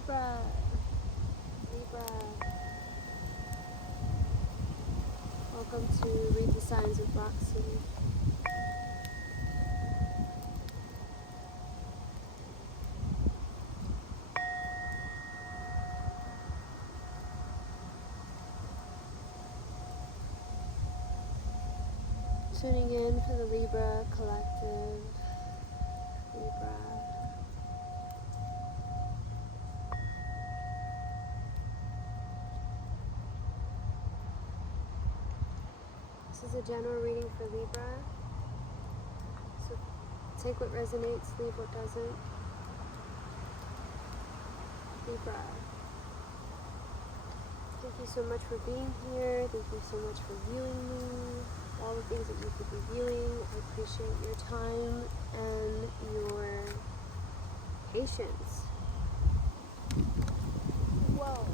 Libra. Welcome to Read the Signs with Roxy. Tuning in for the Libra collective. Libra. This is a general reading for Libra. So take what resonates, leave what doesn't. Libra. Thank you so much for being here. Thank you so much for viewing me. All the things that you could be viewing. I appreciate your time and your patience. Whoa.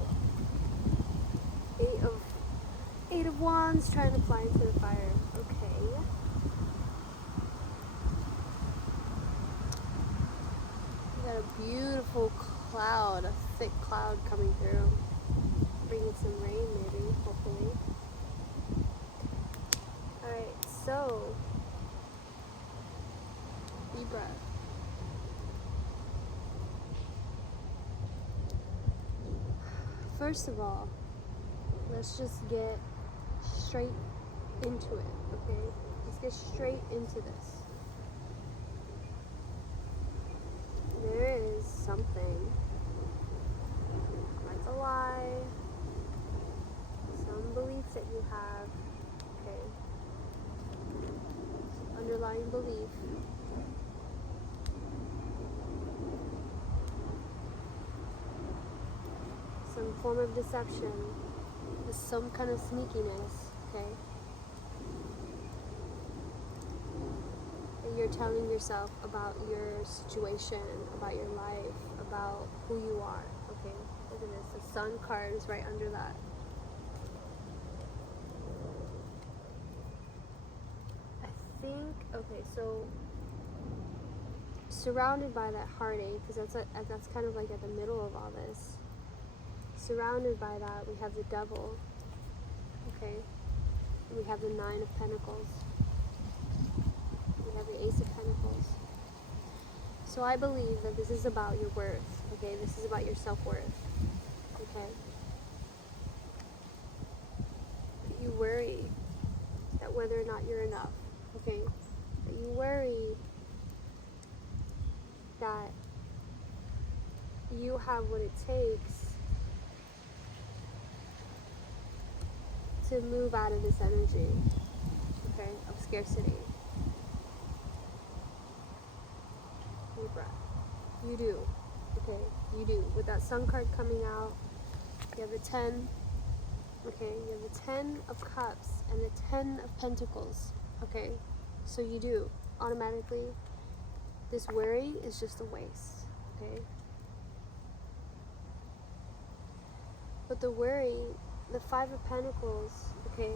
Eight of Wands trying to fly into the fire. Okay. We got a beautiful cloud, a thick cloud coming through. Bringing some rain maybe, hopefully. Alright, so Libra. First of all, let's just get straight into it, okay? Let's get straight into this. There is something, that's a lie, some beliefs that you have, okay? Some underlying belief. Some form of deception, some kind of sneakiness, okay? That you're telling yourself about your situation, about your life, about who you are, okay? Look at this, the Sun card is right under that. I think, okay, so surrounded by that heartache, because that's kind of like at the middle of all this. Surrounded by that, we have the Devil, okay? We have the Nine of Pentacles. We have the Ace of Pentacles. So I believe that this is about your worth, okay? This is about your self-worth, okay? You worry that whether or not you're enough, okay? That you worry that you have what it takes to move out of this energy, okay, of scarcity. Libra. You do, okay, you do. With that Sun card coming out, you have the 10, okay, you have the 10 of Cups and the 10 of Pentacles, okay, so you do, automatically, this worry is just a waste, okay. But the worry, the Five of Pentacles, okay,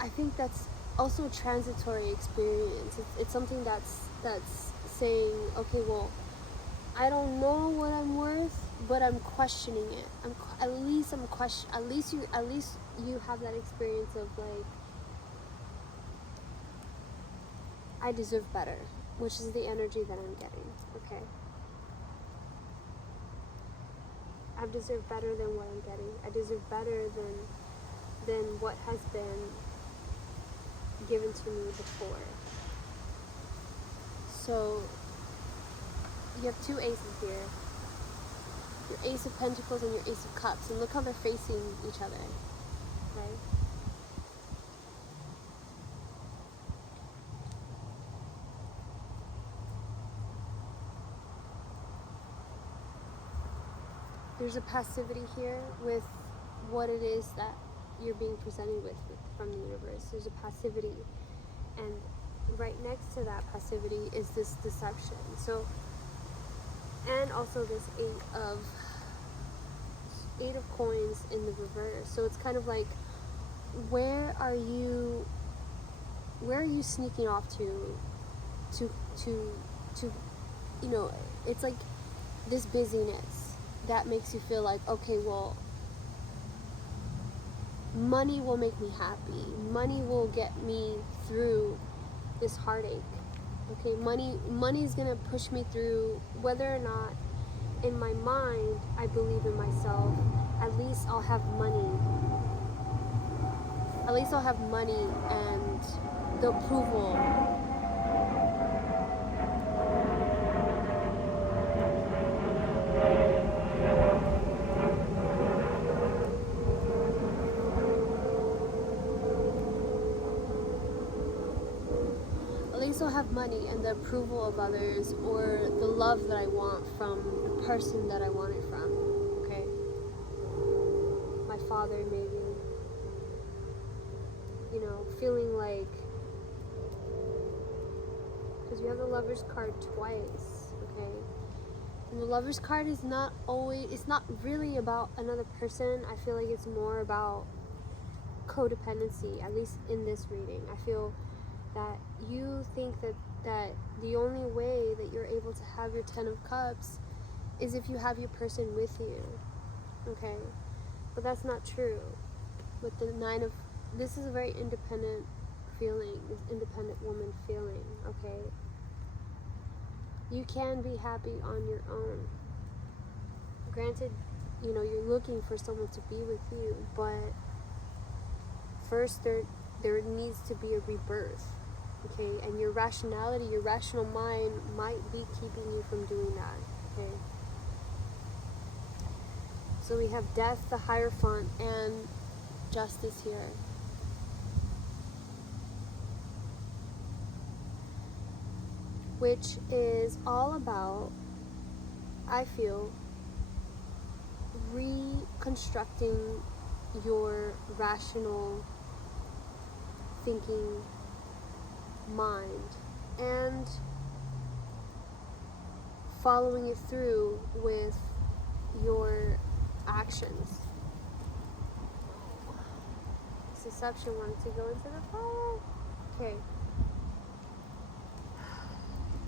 I think that's also a transitory experience. It's something that's saying, okay, well, I don't know what I'm worth, but I'm questioning it. At least you have that experience of like, I deserve better, which is the energy that I'm getting, okay. I deserve better than what I'm getting. I deserve better than what has been given to me before. So you have two aces here. Your Ace of Pentacles and your Ace of Cups. And look how they're facing each other. Right? There's a passivity here with what it is that you're being presented with from the universe. There's a passivity, and right next to that passivity is this deception. So, and also this eight of coins in the reverse. So it's kind of like, where are you sneaking off to you know, it's like this busyness that makes you feel like, okay, well, money will make me happy. Money will get me through this heartache. Okay, money's gonna push me through, whether or not in my mind I believe in myself. At least I'll have money. At least I'll have money and the approval. At least I'll have money and the approval of others, or the love that I want from the person that I want it from. Okay? My father, maybe. You know, feeling like, because we have the Lover's card twice, okay? And the Lover's card is not always, it's not really about another person. I feel like it's more about codependency, at least in this reading. I feel that you think that the only way that you're able to have your 10 of Cups is if you have your person with you, okay? But that's not true. With the 9 of, this is a very independent feeling, this independent woman feeling, okay? You can be happy on your own. Granted, you know, you're looking for someone to be with you, but first there needs to be a rebirth, okay? And your rationality, your rational mind might be keeping you from doing that, okay? So we have Death, the Hierophant, and Justice here. Which is all about, I feel, reconstructing your rational thinking mind and following it through with your actions. Deception wanted to go into the fire. Okay.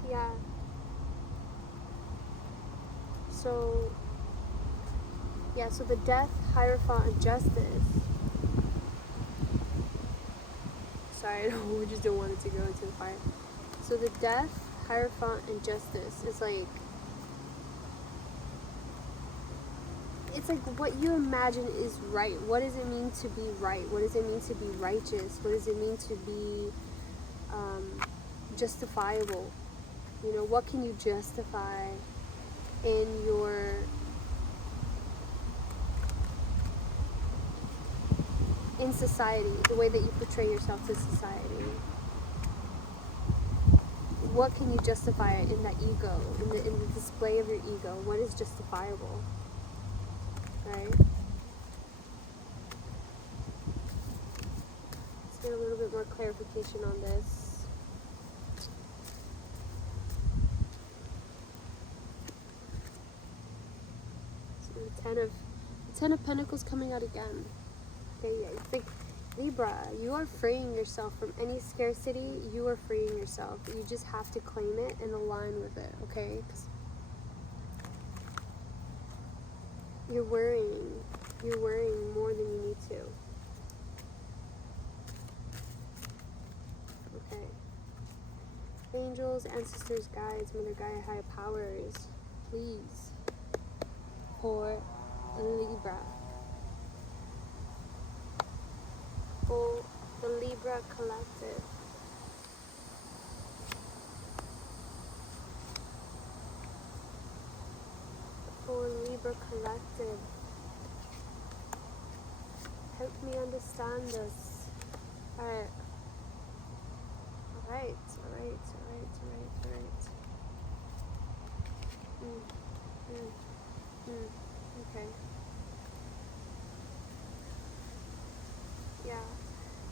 Yeah. So the Death, Hierophant, and Justice. Sorry, we just don't want it to go into the fire. So the Death, Hierophant, and Justice is like, it's like what you imagine is right. What does it mean to be right? What does it mean to be righteous? What does it mean to be justifiable? You know, what can you justify in your in society, the way that you portray yourself to society? What can you justify in that ego, in the display of your ego? What is justifiable? Right? Let's get a little bit more clarification on this. So the Ten of Pentacles coming out again. Okay, yeah, it's like Libra, you are freeing yourself from any scarcity. You are freeing yourself. You just have to claim it and align with it, okay? 'Cause you're worrying more than you need to. Okay. Angels, ancestors, guides, Mother Gaia, higher powers, please, for Libra. For the Libra collective. For Libra collective. Help me understand this. Alright. Alright. Okay. Yeah.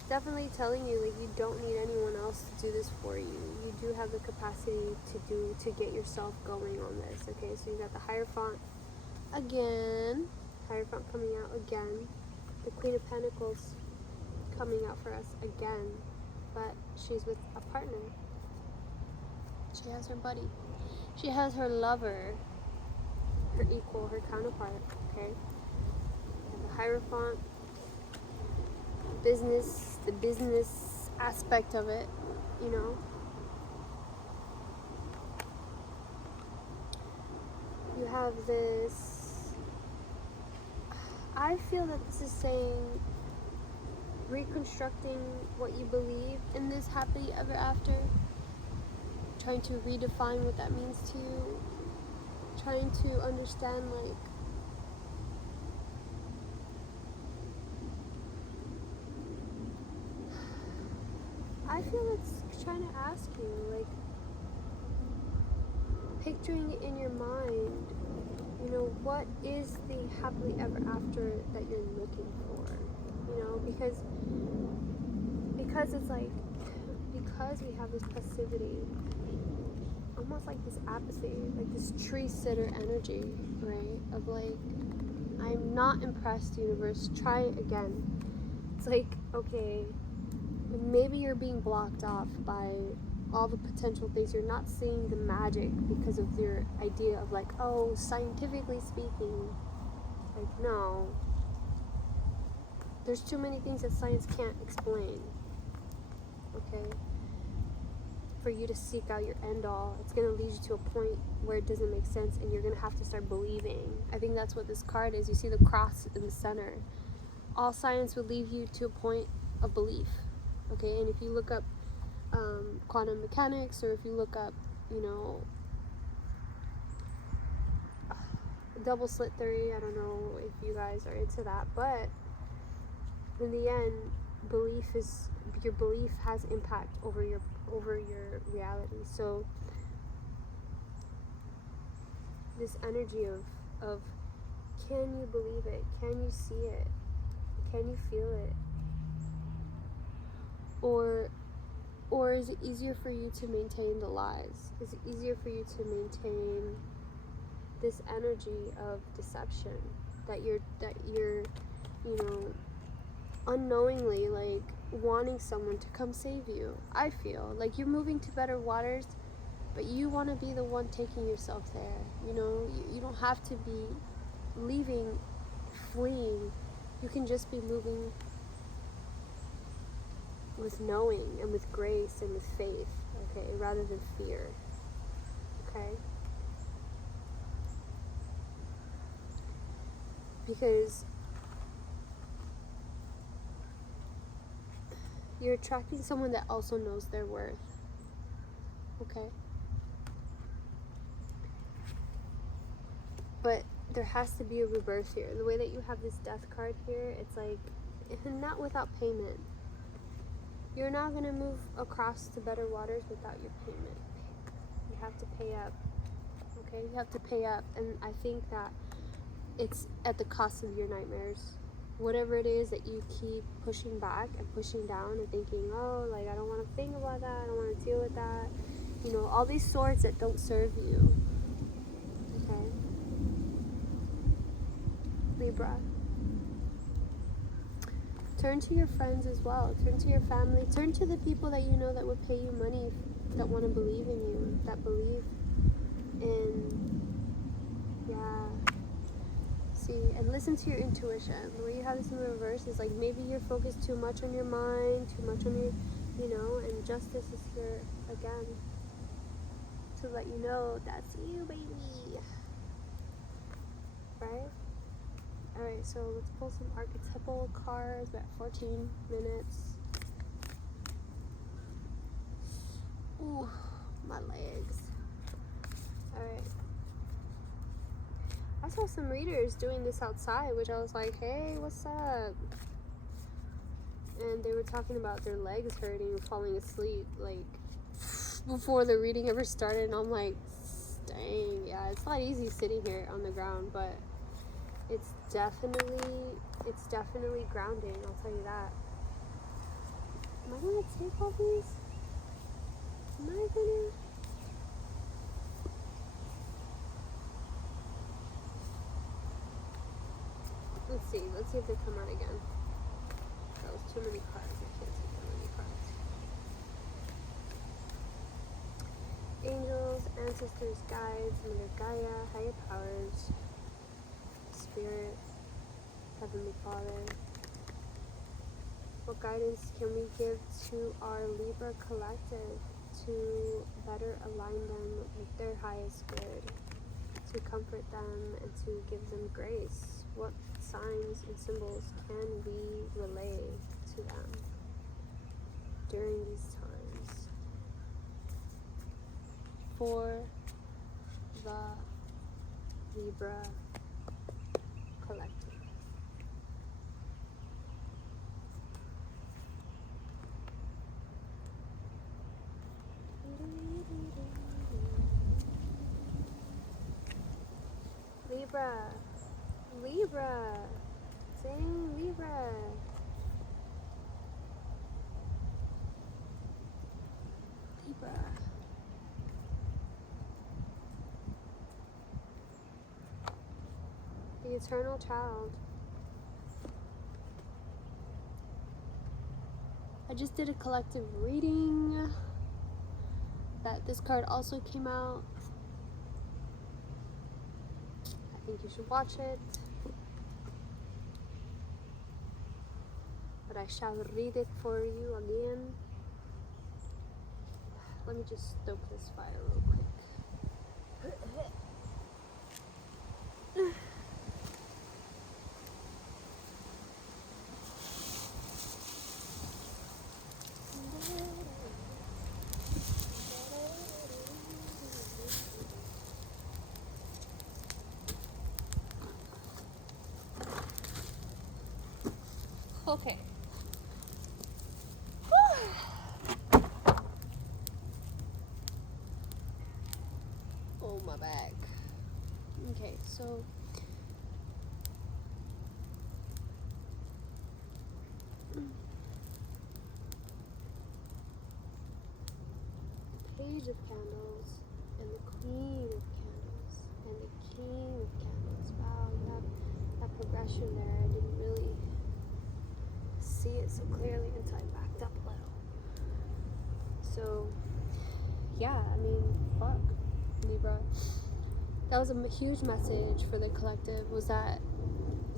Definitely telling you, like, you don't need anyone else to do this for you. You do have the capacity to get yourself going on this, okay? So you got the Hierophant again. Hierophant coming out again. The Queen of Pentacles coming out for us again. But she's with a partner. She has her buddy. She has her lover, her equal, her counterpart, okay? And the Hierophant, the business aspect of it, you know? You have this, I feel that this is saying reconstructing what you believe in this happily ever after, trying to redefine what that means to you, trying to understand, like, I feel it's trying to ask you, like, picturing it in your mind, you know, what is the happily ever after that you're looking for, you know, because it's like, because we have this passivity, almost like this apathy, like this tree sitter energy, right, of like, I'm not impressed, universe, try it again. It's like, okay, maybe you're being blocked off by all the potential things. You're not seeing the magic because of your idea of like, oh, scientifically speaking, like, no, there's too many things that science can't explain, okay, for you to seek out your end all. It's going to lead you to a point where it doesn't make sense, and you're going to have to start believing. I think that's what this card is. You see the cross in the center. All science would lead you to a point of belief, okay? And if you look up quantum mechanics, or if you look up, you know, double slit theory, I don't know if you guys are into that, but in the end, your belief has impact over your reality. So this energy of can you believe it? Can you see it? Can you feel it? Or is it easier for you to maintain the lies? Is it easier for you to maintain this energy of deception that you're you know, unknowingly, like, wanting someone to come save you? I feel like you're moving to better waters, but you want to be the one taking yourself there. You know, you don't have to be leaving, fleeing. You can just be moving with knowing and with grace and with faith, okay, rather than fear, okay? Because you're attracting someone that also knows their worth, okay? But there has to be a rebirth here. The way that you have this death card here, it's like, not without payment. You're not going to move across to better waters without your payment. You have to pay up, okay? You have to pay up, and I think that it's at the cost of your nightmares. Whatever it is that you keep pushing back and pushing down and thinking, oh, like, I don't want to think about that, I don't want to deal with that. You know, all these swords that don't serve you, okay? Libra. Turn to your friends as well. Turn to your family. Turn to the people that you know that would pay you money, that want to believe in you, that believe in, yeah. See, and listen to your intuition. The way you have this in the reverse is like, maybe you're focused too much on your mind, too much on your, you know, and justice is here again to let you know that's you, baby. Right? Alright, so let's pull some archetypal cards. We're at 14 minutes. Ooh, my legs. Alright. I saw some readers doing this outside, which I was like, hey, what's up? And they were talking about their legs hurting and falling asleep, like, before the reading ever started. And I'm like, dang, yeah, it's not easy sitting here on the ground, but it's definitely grounding, I'll tell you that. Am I gonna take all these? Am I gonna? Let's see if they come out again. That was too many cards, I can't take that many cards. Angels, ancestors, guides, Mother Gaia, higher powers, Spirit, Heavenly Father. What guidance can we give to our Libra collective to better align them with their highest good, to comfort them and to give them grace? What signs and symbols can we relay to them during these times for the Libra collective? Libra, saying Libra. The Eternal Child. I just did a collective reading that this card also came out. I think you should watch it, but I shall read it for you again. Let me just stoke this fire real quick. Okay. Oh, my back. Okay, so the Page of Candles and the Queen of Candles and the King of Candles. Wow, you have that progression there. I didn't really see it so clearly until I backed up a little. So yeah, I mean, fuck, Libra. That was a huge message for the collective, was that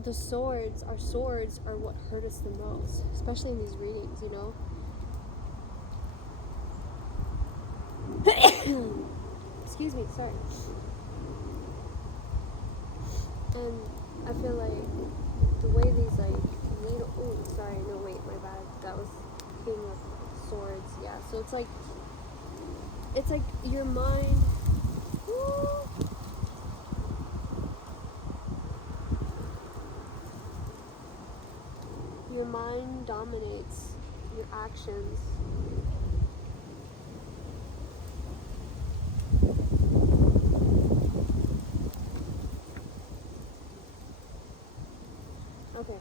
the swords, our swords, are what hurt us the most, especially in these readings, you know? Excuse me, sorry. And I feel like the way these, like, needle, oh, sorry, no, wait, my bad. That was King of Swords, yeah. So it's like your mind, your mind dominates your actions. Okay,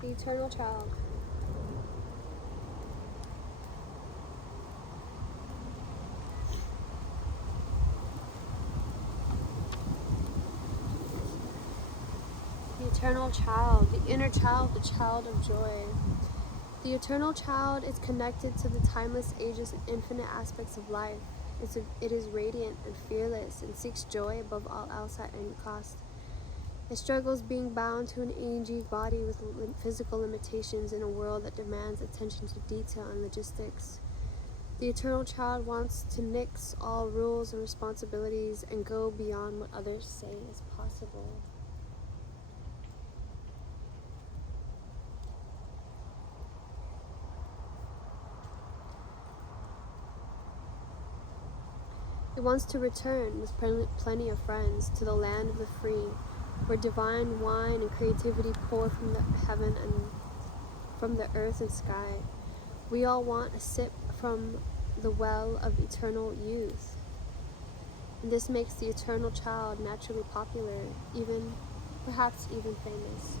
the Eternal Child. The Eternal Child, the inner child, the child of joy. The Eternal Child is connected to the timeless ages and infinite aspects of life. It is radiant and fearless and seeks joy above all else at any cost. It struggles being bound to an aging body with physical limitations in a world that demands attention to detail and logistics. The Eternal Child wants to nix all rules and responsibilities and go beyond what others say is possible. It wants to return with plenty of friends to the land of the free, where divine wine and creativity pour from the heaven and from the earth and sky. We all want a sip from the well of eternal youth. And this makes the Eternal Child naturally popular, perhaps even famous.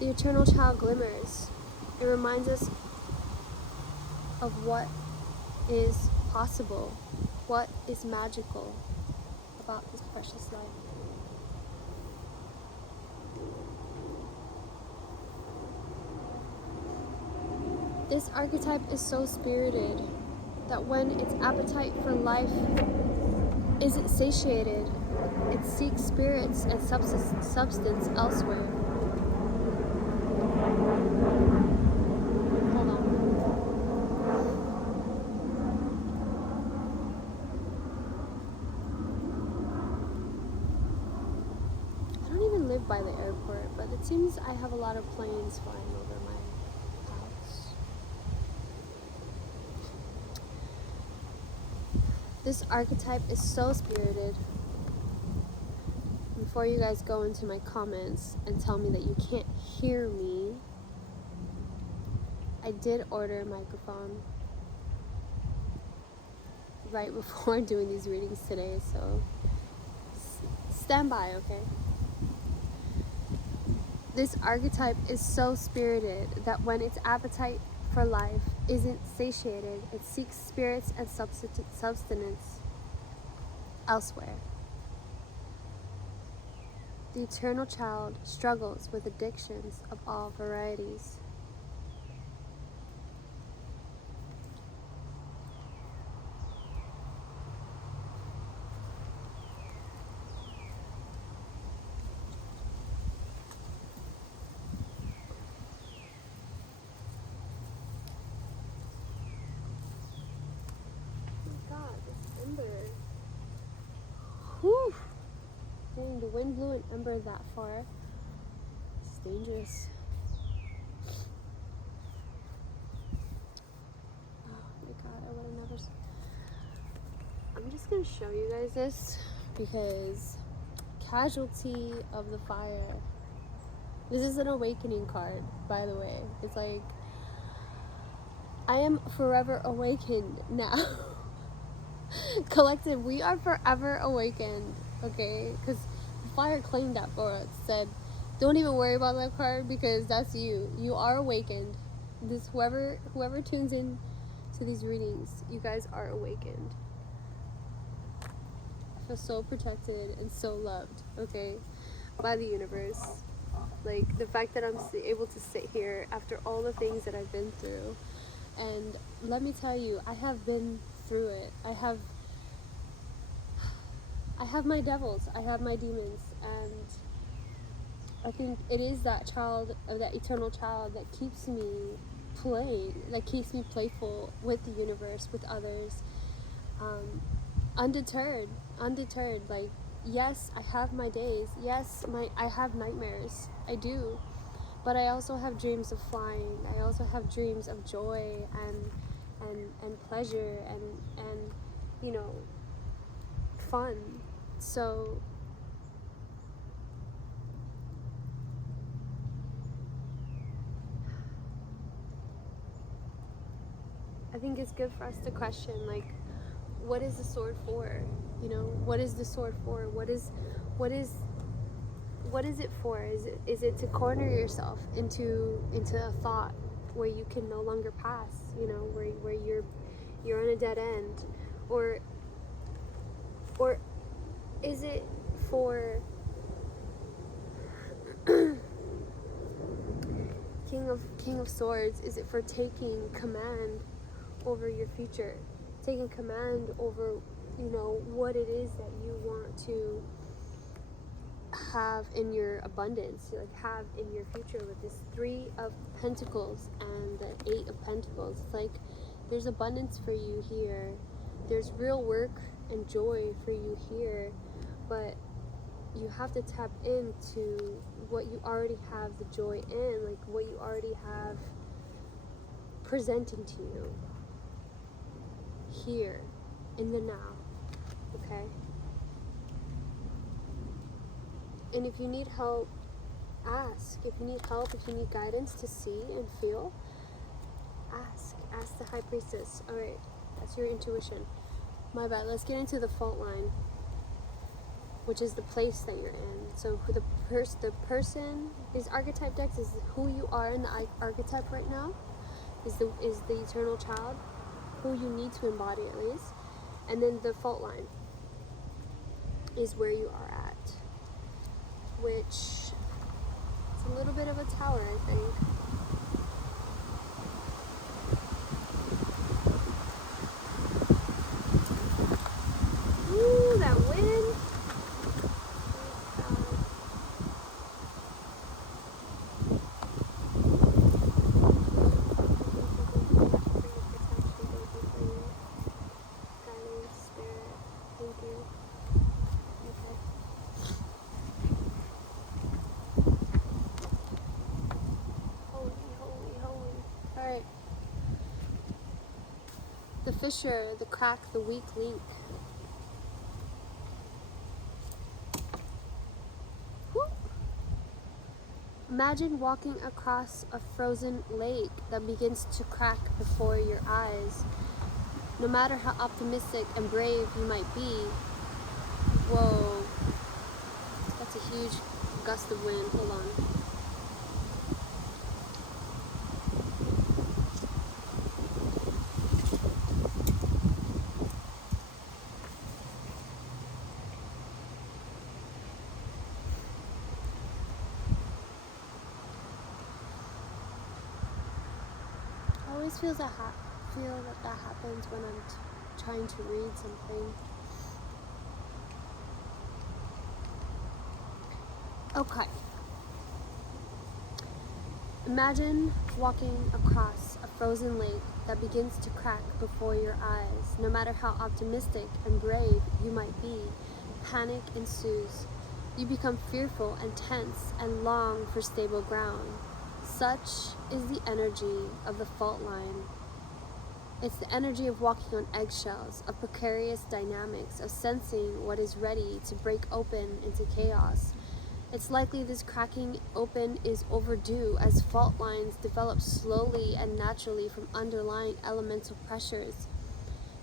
The Eternal Child glimmers. It reminds us of what is possible, what is magical about this precious life. This archetype is so spirited that when its appetite for life isn't satiated. It seeks spirits and substance elsewhere. Hold on. I don't even live by the airport, but it seems I have a lot of planes flying over my house. This archetype is so spirited. Before you guys go into my comments and tell me that you can't hear me, I did order a microphone right before doing these readings today, so stand by, okay? This archetype is so spirited that when its appetite for life isn't satiated, it seeks spirits and substance elsewhere. The eternal child struggles with addictions of all varieties. Whew! Dang, the wind blew an ember that far. It's dangerous. Oh my god, I would have never... I'm just gonna show you guys this because casualty of the fire. This is an awakening card, by the way. It's like, I am forever awakened now. Collective, we are forever awakened, okay? Because the fire claimed that for us. Said, don't even worry about that card because that's you. You are awakened. This whoever tunes in to these readings, you guys are awakened. I feel so protected and so loved, okay, by the universe. Like the fact that I'm able to sit here after all the things that I've been through. And let me tell you, I have been through it. I have my devils, I have my demons, and I think it is that child, of that eternal child, that keeps me playing, that keeps me playful with the universe, with others, undeterred. Like, yes, I have my days. Yes, I have nightmares. I do. But I also have dreams of flying. I also have dreams of joy and pleasure and you know, fun. So I think it's good for us to question, like, what is the sword for? You know, what is the sword for? What is it for? Is it to corner yourself into a thought where you can no longer pass, you know, where you're on a dead end, or is it for King of Swords? Is it for taking command over your future, taking command over, you know, what it is that you want to have in your abundance, like have in your future, with this 3 of Pentacles and the 8 of Pentacles. It's like there's abundance for you here, there's real work and joy for you here, but you have to tap into what you already have the joy in, like what you already have presenting to you here in the now, okay? And if you need help, ask. If you need help, if you need guidance to see and feel, ask the High Priestess. All right, that's your intuition. My bad. Let's get into the fault line, which is the place that you're in. So the person is archetype decks is who you are in the archetype right now, is the eternal child, who you need to embody at least, and then the fault line is where you are at, which is a little bit of a tower, I think. Ooh, that fissure, the crack, the weak link. Woo. Imagine walking across a frozen lake that begins to crack before your eyes. No matter how optimistic and brave you might be, whoa, that's a huge gust of wind. Hold on. I always feel that happens when I'm trying to read something. Okay. Imagine walking across a frozen lake that begins to crack before your eyes. No matter how optimistic and brave you might be, panic ensues. You become fearful and tense and long for stable ground. Such is the energy of the fault line. It's the energy of walking on eggshells, of precarious dynamics, of sensing what is ready to break open into chaos. It's likely this cracking open is overdue as fault lines develop slowly and naturally from underlying elemental pressures.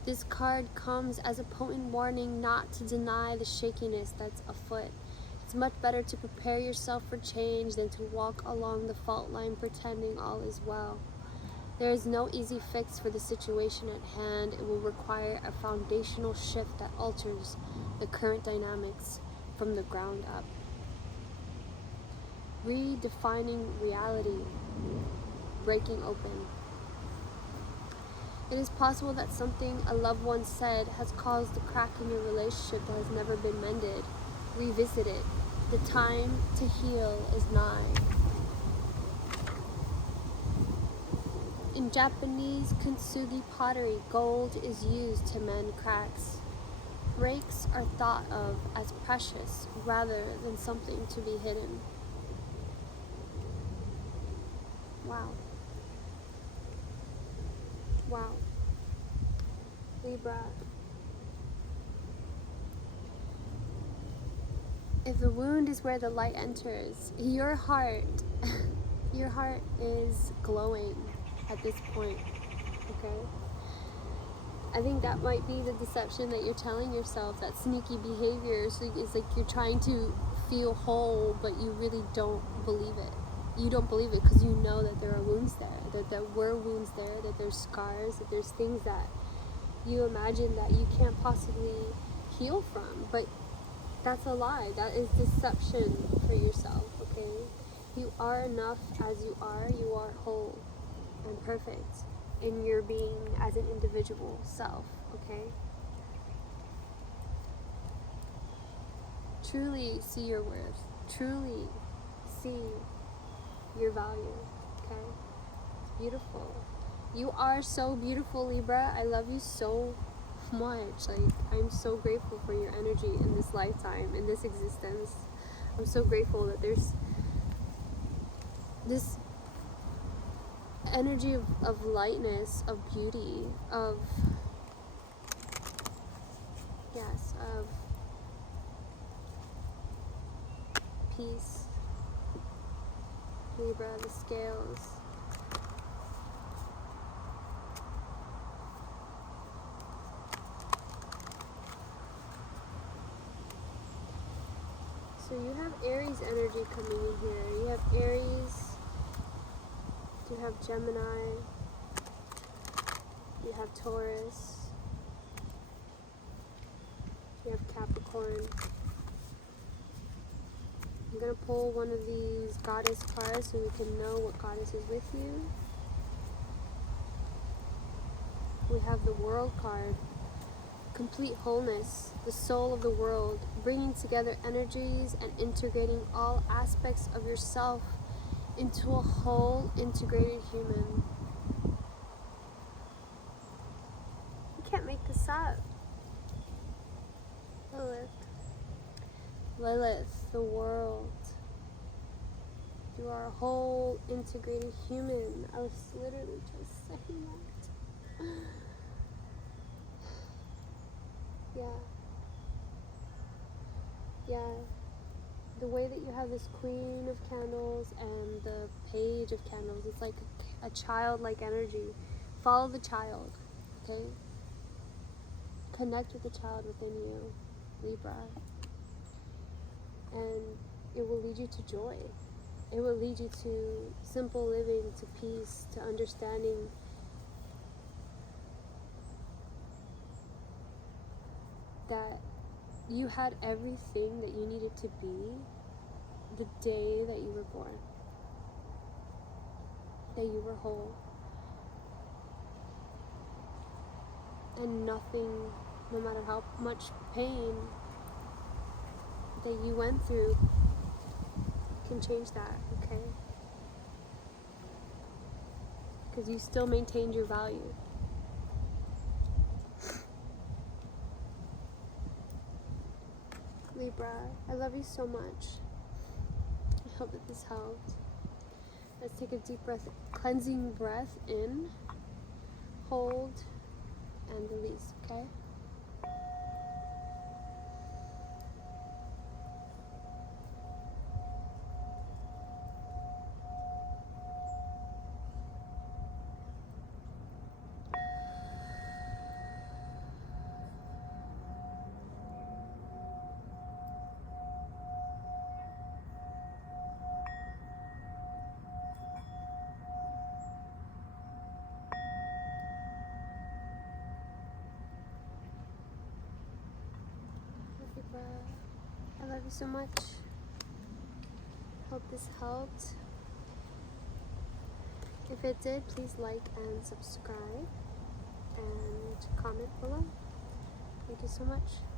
This card comes as a potent warning not to deny the shakiness that's afoot. It's much better to prepare yourself for change than to walk along the fault line pretending all is well. There is no easy fix for the situation at hand. It will require a foundational shift that alters the current dynamics from the ground up. Redefining reality, breaking open. It is possible that something a loved one said has caused a crack in your relationship that has never been mended. Revisit it. The time to heal is nigh. In Japanese kintsugi pottery, gold is used to mend cracks. Breaks are thought of as precious rather than something to be hidden. Wow. Wow. Libra. If the wound is where the light enters, your heart is glowing at this point, okay? I think that might be the deception that you're telling yourself, that sneaky behavior. So it's like you're trying to feel whole, but you really don't believe it. You don't believe it because you know that there are wounds there, that there were wounds there, that there's scars, that there's things that you imagine that you can't possibly heal from. But that's a lie. That is deception for yourself, okay? You are enough as you are. You are whole and perfect in your being as an individual self, okay? Truly see your worth. Truly see your value, okay? It's beautiful. You are so beautiful, Libra. I love you so much. Like, I'm so grateful for your energy in this lifetime, in this existence. I'm so grateful that there's this energy of lightness, of beauty, of, yes, of peace. Libra, the scales. So you have Aries energy coming in here. You have Aries, you have Gemini, you have Taurus, you have Capricorn. I'm going to pull one of these goddess cards so we can know what goddess is with you. We have the World card. Complete wholeness, the soul of the world, bringing together energies and integrating all aspects of yourself into a whole integrated human. You can't make this up. Lilith, the world. You are a whole integrated human. I was literally just saying that. Yeah. Yeah. The way that you have this Queen of Candles and the Page of Candles, it's like a childlike energy. Follow the child, okay? Connect with the child within you, Libra. And it will lead you to joy. It will lead you to simple living, to peace, to understanding. That you had everything that you needed to be the day that you were born. That you were whole. And nothing, no matter how much pain that you went through, can change that, okay? Because you still maintained your value. Libra, I love you so much. I hope that this helped. Let's take a deep breath, cleansing breath in, hold, and release, okay? Libra, I love you so much. Hope this helped. If it did, please like and subscribe and comment below. Thank you so much.